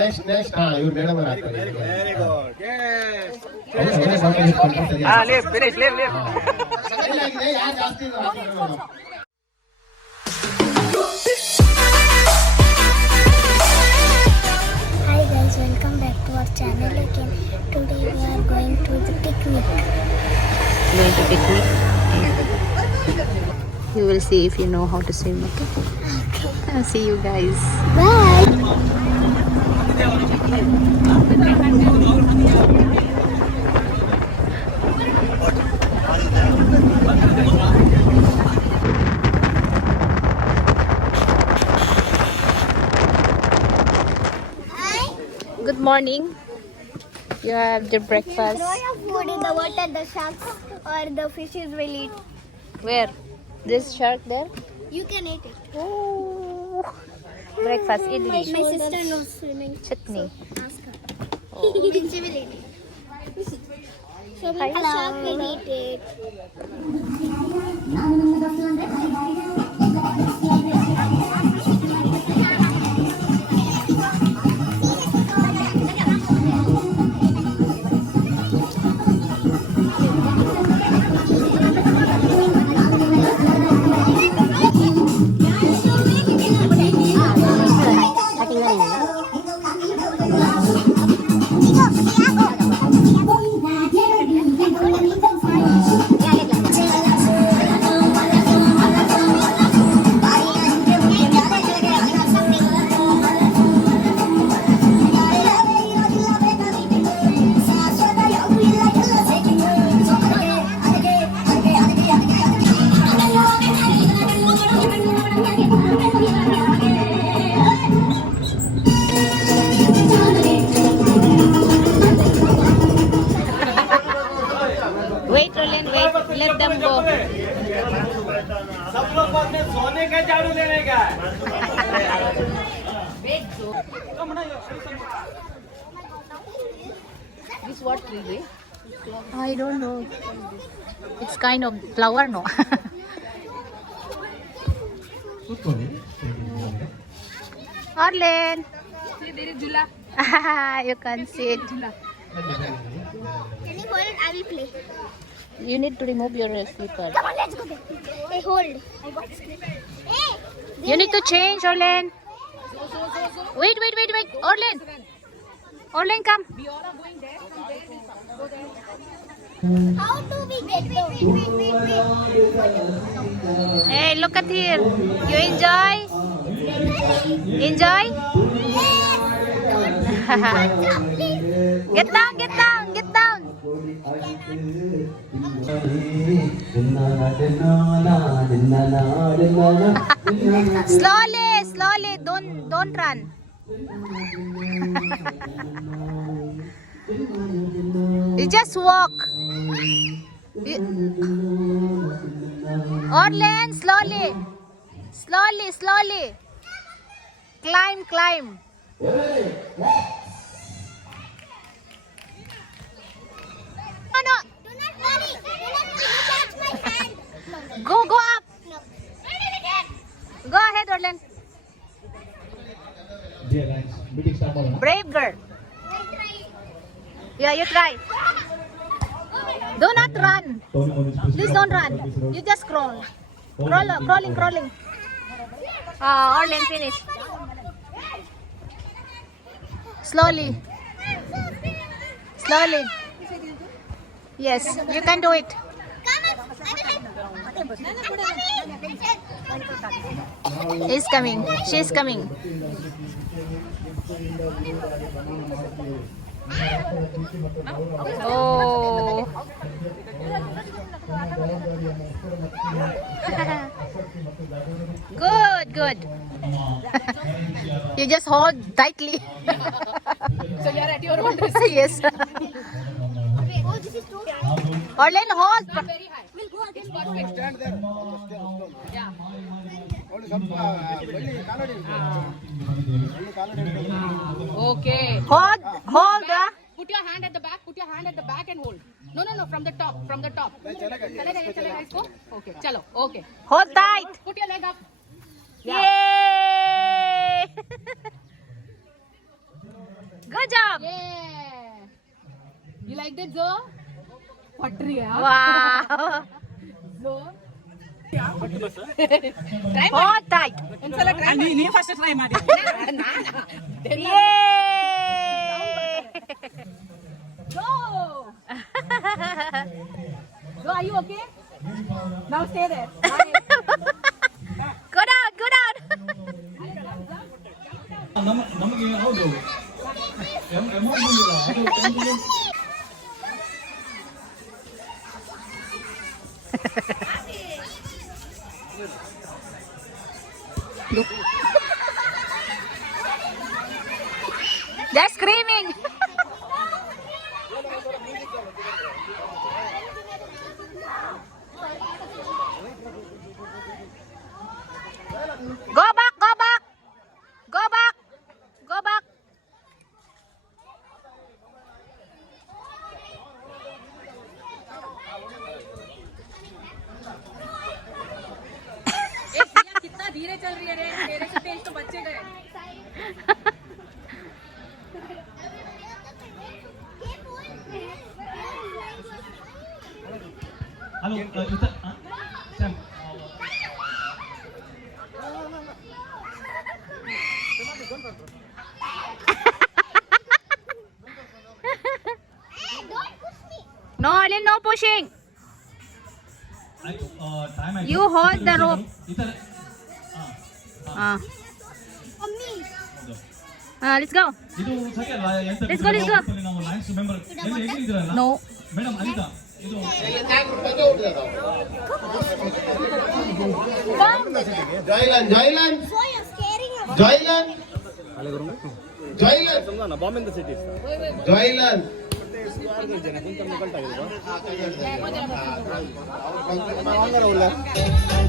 Next ಇವ್ರು madam ಅವರು ಹಾಕ್ತಾರೆ. Very good lift finish lift ಯಾರು ಜಾಸ್ತಿ Hi guys, welcome back to our channel again. Today we are going to the picnic. Going to picnic. You will see if you know how to swim. Okay. I'll see you guys. Bye. Good morning. You have your breakfast. Throw your food in the water, the sharks or the fishes will eat. Where? This shark there? You can eat it. Oh. Breakfast idli. My sister knows swimming. Chutney. Ask her. Then she will eat it. So the shark will eat it. Wait, Roland, wait. Let them go. सब लोग बाद में सोने का झाड़ू लेने का This what tree? I don't know. It's kind of flower, no? Arlen. You can sit. Can you hold it? I will play. You need to remove your slipper. Come on, let's go there. Hey, hold. I got scared. Hey! You need to change, Orlen. Wait. Orlen. Orlen, come. How do we get down? Hey, look at here. You enjoy? Enjoy? Get down. Slowly. Don't run. You just walk. Orlen, slowly. Climb. No. Do not worry. Do not touch my hand. Go up. No. Go ahead, Orlen. Brave girl. Yeah, you try. Do not run. Please don't run. You just crawl. Crawling. Orlen, finish. Slowly. Yes, you can do it. He's coming. She's coming. Oh. Good. You just hold tightly. So you are at your own risk. Yes. Oh, this is too high. Orlen, hold. Not very high. We'll go again. Perfect. stand there Yeah. only ಸ್ವಲ್ಪ ಬಳ್ಳಿ ಕಾಲಡಿ Okay. Hold. Put your hand at the back. Put your hand at the back and hold. No. From the top. चलेगा इसको. Okay. चलो. Okay. Hold tight. Put your leg up. Yay! Yeah. You like that, Zo? Pottery, huh? Wow. Zo. Hold tight. ಒಂದ್ಸಲ try ಮಾಡಿ. ನೀವು first try ಮಾಡಿ. Yay! Go. Zo, are you okay? Now stay there. Go down, go down. ನಮಗೆ ಹೌದು amount ಬಂದಿಲ್ಲ ಅದು They're screaming. Go back, go back. Go back. Go back. कितना धीरे चल रही है रे मेरे से तेज तो बच्चे गए hello Sam No, Alin, no pushing. ಆಯ್ತು ಟೈಮ್ ಆಯ್ತು You hold the rope. ಈ ಥರ Let's go. ಇದು ಸರಿ ಅಲ್ಲ ಎಂತ Let's go, let's go. ನಾವು ಲೈನ್ಸ್ ಮೆಂಬರ್ ಹೇಗಿದ್ದೀರಲ್ಲ No. ಮೇಡಮ್ ಅನಿತಾ ಇದು Joylan, Joylan, So you're scaring us. Joylan, Joylan, Bombay city Joylan.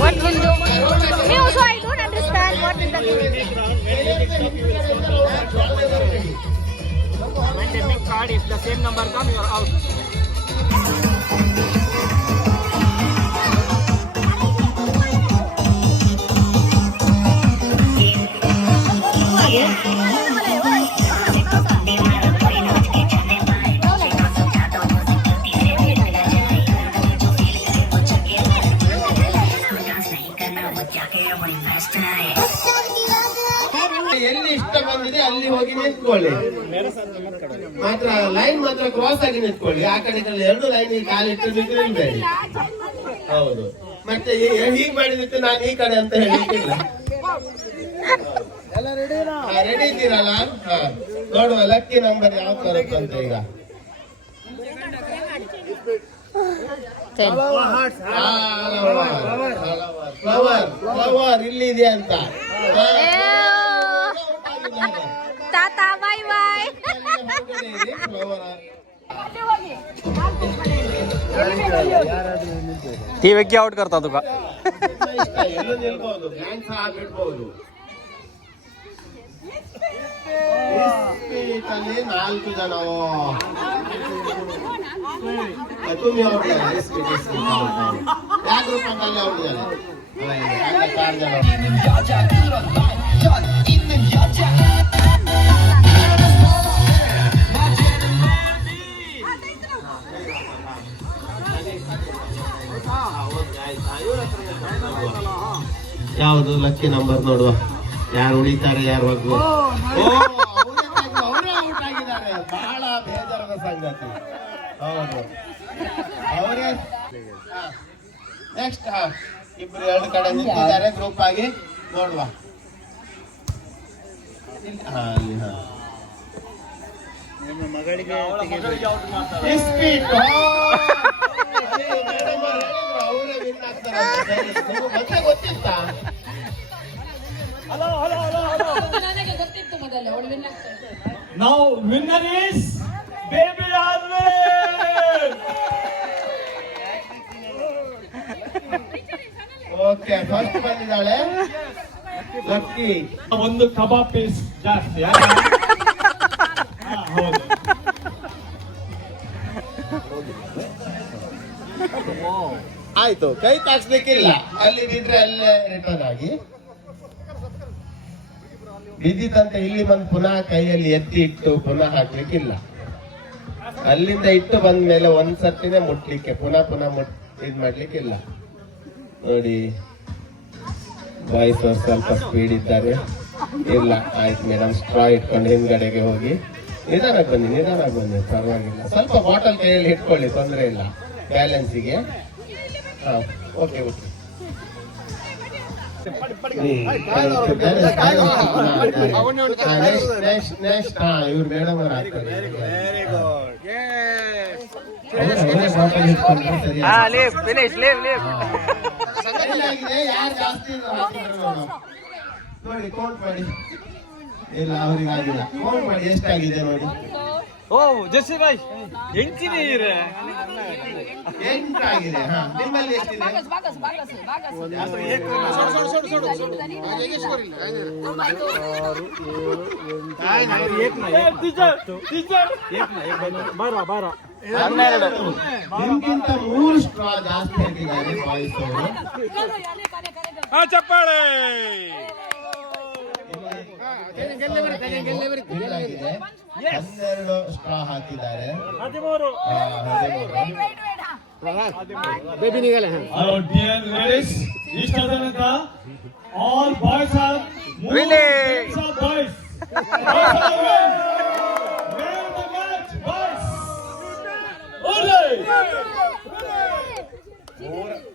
What will do? Me also, I don't understand what is the When the big card, if the same number come, you are out. ಎಲ್ಲಿ ಇಷ್ಟ ಬಂದಿದೆ ಅಲ್ಲಿ ಹೋಗಿ ನಿಂತ್ಕೊಳ್ಳಿ. ಮಾತ್ರ line ಮಾತ್ರ cross ಆಗಿ ನಿಂತ್ಕೊಳ್ಳಿ. ಆ ಕಡೆ ಈ ಕಡೆ ಎರಡು ಲೈನ್ ಕಾಲಿಟ್ಟು ನಿಂತ್ಕೊಳ್ಳಿ. ಹೌದು. ಮತ್ತೆ ಹೀಗ್ ಮಾಡಿದಕ್ಕೆ ನಾನು ಈ ಕಡೆ ಅಂತ ಹೇಳಿಕ್ಕಿಲ್ಲ. ರೆಡಿ ಇದ್ದೀರಲ್ಲ? ನೋಡುವ ಲಕ್ಕಿ ನಂಬರ್ ಯಾವ ಬರುತ್ತಂತ ಈಗ. 10. ಫ್ಲವರ್ ಫ್ಲವರ್ ಇಲ್ಲಿ ಇದೆ ಅಂತ. Tata, bye bye. TV out करता तुका ಎಲ್ಲೂ ನಿಲ್ಬಹುದು, ಡ್ಯಾನ್ಸ್ ಆಗ್ಬಿಡ್ಬಹುದು. ಅಲ್ಲಿ 4 ಜನ. तुम्ही ಔಟ್ ಯಾವ ಗ್ರೂಪ್ ಅಂತಲ್ಲಿ ಔಟ್ ಇದ್ದಾರೆ? 4 ಜನ. ಯಾವುದು ಲಕ್ಕಿ ನಂಬರ್ ನೋಡುವ, ಯಾರು ಉಳಿತಾರೆ ಯಾರು ಹೋಗುವ. ಅವರೇ ಔಟ್ ಆಗಿದ್ದಾರೆ. ಬಹಳ ಬೇಜಾರದ ಸಂಗತಿ. ಹೌದು, ಅವರೇ. ನೆಕ್ಸ್ಟ್ ಇಬ್ರು ಎರಡು ಕಡೆ ನಿಂತಿದ್ದಾರೆ ಗ್ರೂಪ್ ಆಗಿ. ನೋಡುವ ಮಗಳಿಗೆ ಅವರೇ ವಿನ್ ಆಗ್ತಾರೆ. ಮತ್ತೆ ಗೊತ್ತಿತ್ತಾ? ನನಗೆ ಗೊತ್ತಿತ್ತು ಮೊದಲೇ ಅವಳು ವಿನ್ ಆಗ್ತಾಳೆ. Now winner is Baby Arvind. Okay, first ಬಂದಿದ್ದಾಳೆ ಲಕ್ಕಿ. ಒಂದು ಕಬಾಬ್ ಪೀಸ್ ಜಾಸ್ತಿ. ಹೌದು. ಆಯ್ತು, ಕೈ ತಾಕ್ಸ್ಲಿಕ್ಕಿಲ್ಲ. ಅಲ್ಲಿ ಬಿದ್ರೆ ಅಲ್ಲೇ ರಿಟರ್ನ್ ಆಗಿ ಬಿದ್ದಿತ್ತಂತ ಇಲ್ಲಿ ಬಂದು ಪುನಃ ಕೈಯಲ್ಲಿ ಎತ್ತಿ ಇಟ್ಟು ಪುನಃ ಹಾಕ್ಲಿಕ್ಕಿಲ್ಲ. ಅಲ್ಲಿಂದ ಇಟ್ಟು ಬಂದ ಮೇಲೆ ಒಂದ್ಸರ್ತಿನೇ ಮುಟ್ಲಿಕ್ಕೆ, ಪುನಃ ಇದ್ ಮಾಡ್ಲಿಕ್ಕಿಲ್ಲ. ನೋಡಿ ಬಾಯ್ಸ್ ಅವ್ರು ಸ್ವಲ್ಪ ಸ್ಪೀಡ್ ಇದ್ದಾರೆ. ಇಲ್ಲ ಆಯ್ತು ಮೇಡಮ್, ಸ್ಟ್ರಾ ಇಟ್ಕೊಂಡು ಹಿಂದ್ಗಡೆಗೆ ಹೋಗಿ ನಿಧಾನಕ್ಕೆ ಬನ್ನಿ, ಪರವಾಗಿಲ್ಲ. ಸ್ವಲ್ಪ ಬಾಟಲ್ ಕೈಯಲ್ಲಿ ಇಟ್ಕೊಳ್ಳಿ, ತೊಂದರೆ ಇಲ್ಲ ಬ್ಯಾಲೆನ್ಸಿಗೆ. ಹಾ ಓಕೆ ಓಕೆ. ನೆಕ್ಸ್ಟ್ ಇವ್ರು ಮೇಡಮ್ ಅವ್ರು ಹಾಕ್ತಾರೆ. ಯಾರು ಜಾಸ್ತಿ ನೋಡಿ ಕೌಂಟ್ ಮಾಡಿ. ಇಲ್ಲ ಅವ್ರಿಗೆ ಆಗಿಲ್ಲ, ಕೌಂಟ್ ಮಾಡಿ ಎಷ್ಟಾಗಿದೆ ನೋಡಿ. ಓ ಜಸ್ಸಿ ಬಾಯ್ ಎಂಚಿನೀರ್ 8 ಆಗಿದೆ. ಹಾ ನಿಮ್ಮಲ್ಲಿ ಎಷ್ಟಿದೆ? ನಿಮ್ಗಿಂತ 3 ಸ್ಟ್ರಾ ಜಾಸ್ತಿ ಹಾಕಿದ್ದಾರೆ ಬಾಯ್ಸ್ ಅವರು. ಚಪ್ಪಾಳೆ. 12 ಸ್ಟ್ರಾ ಹಾಕಿದ್ದಾರೆ. 13. Our dear ladies, ಇಷ್ಟ ತನಕ all boys are winning. Boys. Boys are winning. Man the match, boys. Ole.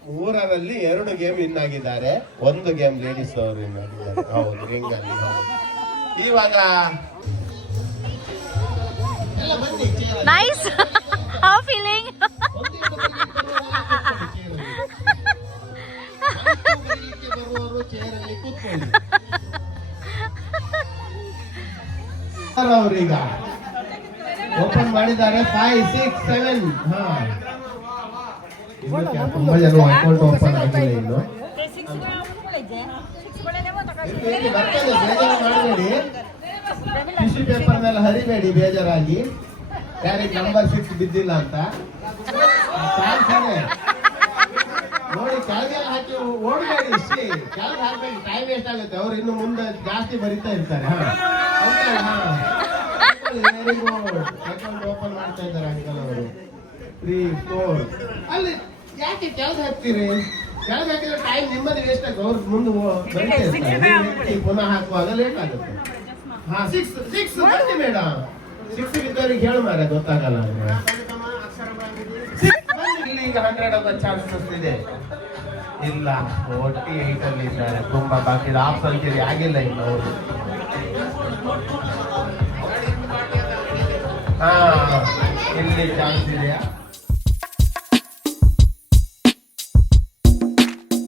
3ರಲ್ಲಿ 2 game win ಆಗಿದ್ದಾರೆ, 1 ಗೇಮ್ ಲೇಡೀಸ್ ಅವರು ವಿನ್ ಆಗಿದ್ದಾರೆ. ಹೌದು, ರಿಂಗ್ ಅಲ್ಲಿ. ಇವಾಗ ಎಲ್ಲ ಬನ್ನಿ. Nice. How feeling? ಬರುವವರು ಚೇರಲ್ಲಿ ಕೂತ್ಕೊಳ್ಳಿ. ಅವ್ರೀಗ ಓಪನ್ ಮಾಡಿದ್ದಾರೆ 5, 6, 7. ಹಾ ತುಂಬಾ ಜನ ಅಕೌಂಟ್ ಓಪನ್ ಆಗಿಲ್ಲ ಇನ್ನು. ಮಾಡಬೇಡಿ, ಟಿಶ್ಯೂ ಪೇಪರ್ ಮೇಲೆ ಹರಿಬೇಡಿ ಬೇಜಾರಾಗಿ. ಯಾರಿಗೆ ನಂಬರ್ 6 ಬಿದ್ದಿಲ್ಲ ಅಂತ ನೋಡಿ ಕೆಳಗೆಲ್ಲ ಹಾಕಿ ಓಡಬೇಡಿ. ಇಷ್ಟೇ ಕೆಳಗೆ ಹಾಕ್ಬೇಕು, ಟೈಮ್ ವೇಸ್ಟ್ ಆಗುತ್ತೆ. ಅವ್ರು ಇನ್ನು ಮುಂದೆ ಜಾಸ್ತಿ ಬರಿತಾ ಇರ್ತಾರೆ. ಅಕೌಂಟ್ ಓಪನ್ ಮಾಡ್ತಾ ಇದ್ದಾರೆ ಅಂಕಲ್ ಅವರು. 3, 4. ಅಲ್ಲಿ ಯಾಕೆ ಕೆಳಗೆ ಹಾಕ್ತೀರಿ? ಕೆಳಗೆ ಹಾಕಿದ್ರೆ ಟೈಮ್ ನಿಮ್ಮದು ವೇಸ್ಟ್ ಆಗುತ್ತೆ. ಅವ್ರು ಮುಂದೆ ಬರಿತಾ ಇರ್ತಾರೆ. ಪುನಃ ಹಾಕುವಾಗ ಲೇಟ್ ಆಗುತ್ತೆ. ಹಾ 6 ಬನ್ನಿ ಮೇಡಮ್. 6 ಇದ್ದವ್ರಿಗೆ ಹೇಳು ಮಾರ, ಗೊತ್ತಾಗಲ್ಲ. ಇಲ್ಲಿ ಈಗ 100 ಚಾನ್ಸಸ್ ಇದೆ. ಇಲ್ಲ 48 ಅಲ್ಲಿ ಇದ್ದಾರೆ. ತುಂಬಾ ಬಾಕಿ ಆಫ್ ಸಂಖ್ಯೆ ಆಗಿಲ್ಲ ಇನ್ನು ಅವರು. ಹಾ ಇಲ್ಲಿ ಚಾನ್ಸ್ ಇದೆಯಾ?